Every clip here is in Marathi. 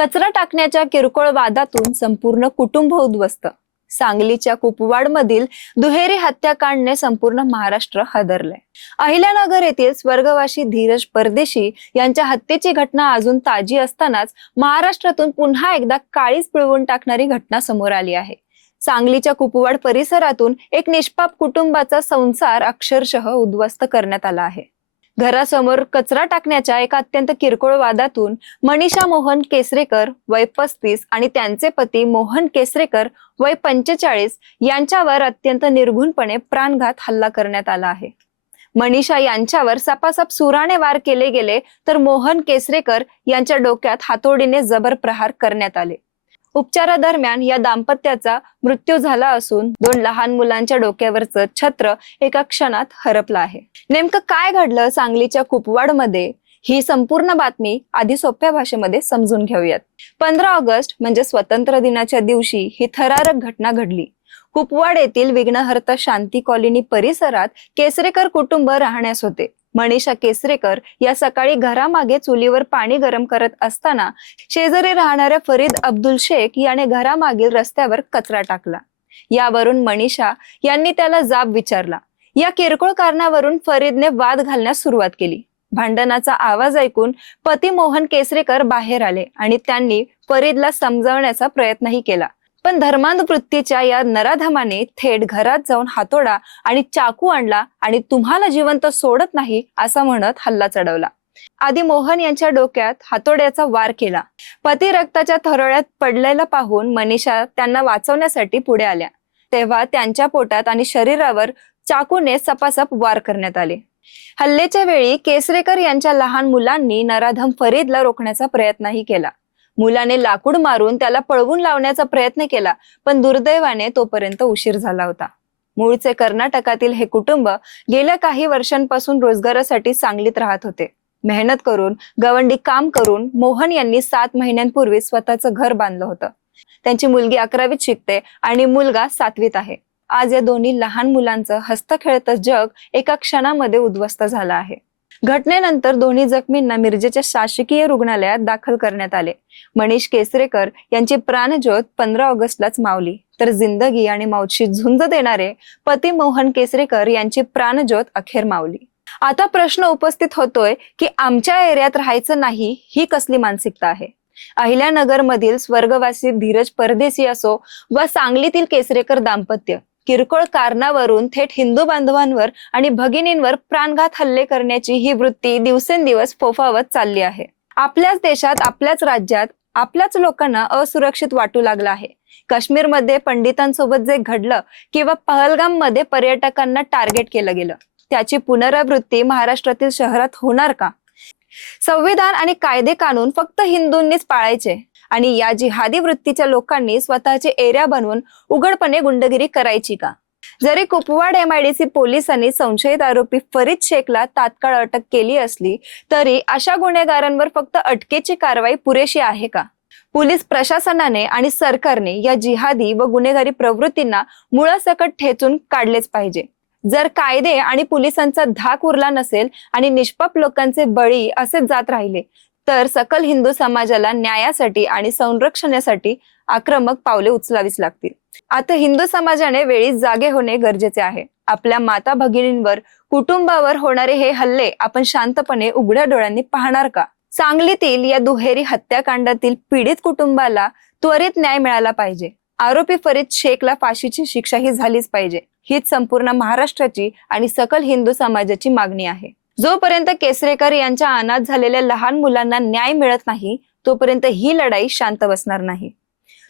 कचरा टाकण्याच्या किरकोळ वादातून संपूर्ण कुटुंब उद्ध्वस्त. सांगलीच्या कुपवाडमधील दुहेरी हत्याकांडने संपूर्ण महाराष्ट्र हादरलंय. अहिल्यानगर येथील स्वर्गवासी धीरज परदेशी यांच्या हत्येची घटना अजून ताजी असतानाच महाराष्ट्रातून पुन्हा एकदा काळीज पिळवून टाकणारी घटना समोर आली आहे. सांगलीच्या कुपवाड परिसरातून एक निष्पाप कुटुंबाचा संसार अक्षरशः उद्ध्वस्त करण्यात आला आहे. घरासमोर कचरा टाकण्याच्या एका अत्यंत किरकोळ वादातून मनीषा मोहन केसरेकर वय 35 आणि त्यांचे पती मोहन केसरेकर वय 45 यांच्यावर अत्यंत निर्घृणपणे प्राणघात हल्ला करण्यात आला आहे. मनीषा यांच्यावर सपासप सुराने वार केले गेले तर मोहन केसरेकर यांच्या डोक्यात हातोडीने जबर प्रहार करण्यात आले. उपचारादरम्यान या दाम्पत्याचा मृत्यू झाला असून 2 लहान मुलांच्या डोक्यावरचं छत्र एका क्षणात हरपलं आहे. नेमकं काय घडलं सांगलीच्या कुपवाडमध्ये, ही संपूर्ण बातमी आधी सोप्या भाषेमध्ये समजून घेऊयात. 15 ऑगस्ट म्हणजे स्वातंत्र्य दिनाच्या दिवशी ही थरारक घटना घडली. कुपवाड येथील विघ्नहर्ता शांती कॉलनी परिसरात केसरेकर कुटुंब राहण्यास होते. मनीषा केसरेकर या सकाळी घरामागे चुलीवर पाणी गरम करत असताना शेजारी राहणाऱ्या फरीद अब्दुल शेख याने घरामागील रस्त्यावर कचरा टाकला. यावरून मनीषा यांनी त्याला जाब विचारला. या किरकोळ कारणावरून फरीदने वाद घालण्यास सुरुवात केली. भांडणाचा आवाज ऐकून पती मोहन केसरेकर बाहेर आले आणि त्यांनी फरीदला समजावण्याचा प्रयत्नही केला. पण धर्मांध वृत्तीच्या या नराधमाने थेट घरात जाऊन हातोडा आणि चाकू आणला आणि तुम्हाला जिवंत सोडत नाही असं म्हणत हल्ला चढवला. आधी मोहन यांच्या डोक्यात हातोड्याचा वार केला. पती रक्ताच्या थरोळ्यात पडलेला पाहून मनीषा त्यांना वाचवण्यासाठी पुढे आल्या. तेव्हा त्यांच्या पोटात आणि शरीरावर चाकूने सपासप वार करण्यात आले. हल्ल्याच्या वेळी केसरेकर यांच्या लहान मुलांनी नराधम फरीदला रोखण्याचा प्रयत्नही केला. मुलाने लाकूड मारून त्याला पळवून लावण्याचा प्रयत्न केला, पण दुर्दैवाने तोपर्यंत उशीर झाला होता. मूळचे कर्नाटकातील हे कुटुंब गेल्या काही वर्षांपासून रोजगारासाठी सांगलीत राहत होते. मेहनत करून गवंडी काम करून मोहन यांनी 7 महिन्यांपूर्वी स्वतःचं घर बांधलं होतं. त्यांची मुलगी 11वीत शिकते आणि मुलगा 7वीत आहे. आज या दोन्ही लहान मुलांचं हस्तखेळतं जग एका क्षणामध्ये उद्ध्वस्त झालं आहे. घटनेनंतर दोन्ही जखमींना मिरजेच्या शासकीय रुग्णालयात दाखल करण्यात आले. मनीष केसरेकर यांची प्राणज्योत 15 ऑगस्टलाच मावली, तर जिंदगी आणि मौतशी झुंज देणारे पती मोहन केसरेकर यांची प्राणज्योत अखेर मावली. आता प्रश्न उपस्थित होतोय की आमच्या एरियात राहायचं नाही ही कसली मानसिकता आहे? अहिल्यानगर मधील स्वर्गवासी धीरज परदेशी असो व सांगलीतील केसरेकर दाम्पत्य किरकोळ कारणावरून थेट हिंदू बांधवांवर आणि भगिनींवर प्राणघात हल्ले करण्याची ही वृत्ती दिवसेंदिवस फोफावत चालली आहे. आपल्याच देशात, आपल्याच राज्यात आपल्याच लोकांना असुरक्षित वाटू लागलं आहे. काश्मीरमध्ये पंडितांसोबत जे घडलं किंवा पहलगाम मध्ये पर्यटकांना टार्गेट केलं गेलं, त्याची पुनरावृत्ती महाराष्ट्रातील शहरात होणार का? संविधान आणि कायदे कानून फक्त हिंदूंनीच पाळायचे आणि या जिहादी वृत्तीच्या लोकांनी स्वतःचे एरिया बनवून उघडपणे गुंडगिरी करायची का? जरी कुपवाड MIDC पोलिसांनी संशयित आरोपी फरीद शेखला तात्काळ अटक केली असली तरी अशा गुन्हेगारांवर फक्त अटकेची कारवाई पुरेशी आहे का? पोलीस प्रशासनाने आणि सरकारने या जिहादी व गुन्हेगारी प्रवृत्तींना मुळासकट ठेचून काढलेच पाहिजे. जर कायदे आणि पोलिसांचा धाक उरला नसेल आणि निष्पाप लोकांचे बळी असेच जात राहिले तर सकल हिंदू समाजाला न्यायासाठी आणि संरक्षणासाठी आक्रमक पावले उचलावीच लागतील. आता हिंदू समाजाने वेळीच जागे होणे गरजेचे आहे. आपल्या माता भगिनींवर, कुटुंबावर होणारे हे हल्ले आपण शांतपणे उघड्या डोळ्यांनी पाहणार का? सांगलीतील या दुहेरी हत्याकांडातील पीडित कुटुंबाला त्वरित न्याय मिळाला पाहिजे. आरोपी फरीद शेखला फाशीची शिक्षाही झालीच पाहिजे. हीच संपूर्ण महाराष्ट्राची आणि सकल हिंदू समाजाची मागणी आहे. जोपर्यंत केसरेकर यांच्या अनाथ झालेल्या लहान मुलांना न्याय मिळत नाही तोपर्यंत ही लढाई शांत बसणार नाही.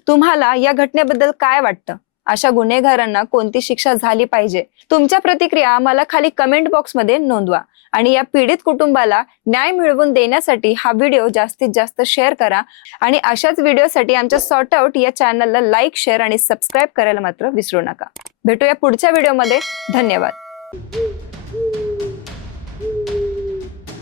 तुम्हाला या घटनेबद्दल काय वाटतं? अशा गुन्हेगारांना कोणती शिक्षा झाली पाहिजे? तुमच्या प्रतिक्रिया आम्हाला खाली कमेंट बॉक्स मध्ये नोंदवा आणि या पीडित कुटुंबाला न्याय मिळवून देण्यासाठी हा व्हिडिओ जास्तीत जास्त शेअर करा आणि अशाच व्हिडिओसाठी आमच्या सॉर्ट आउट या चॅनलला लाईक, शेअर आणि सबस्क्राईब करायला मात्र विसरू नका. भेटूया पुढच्या व्हिडिओमध्ये. धन्यवाद.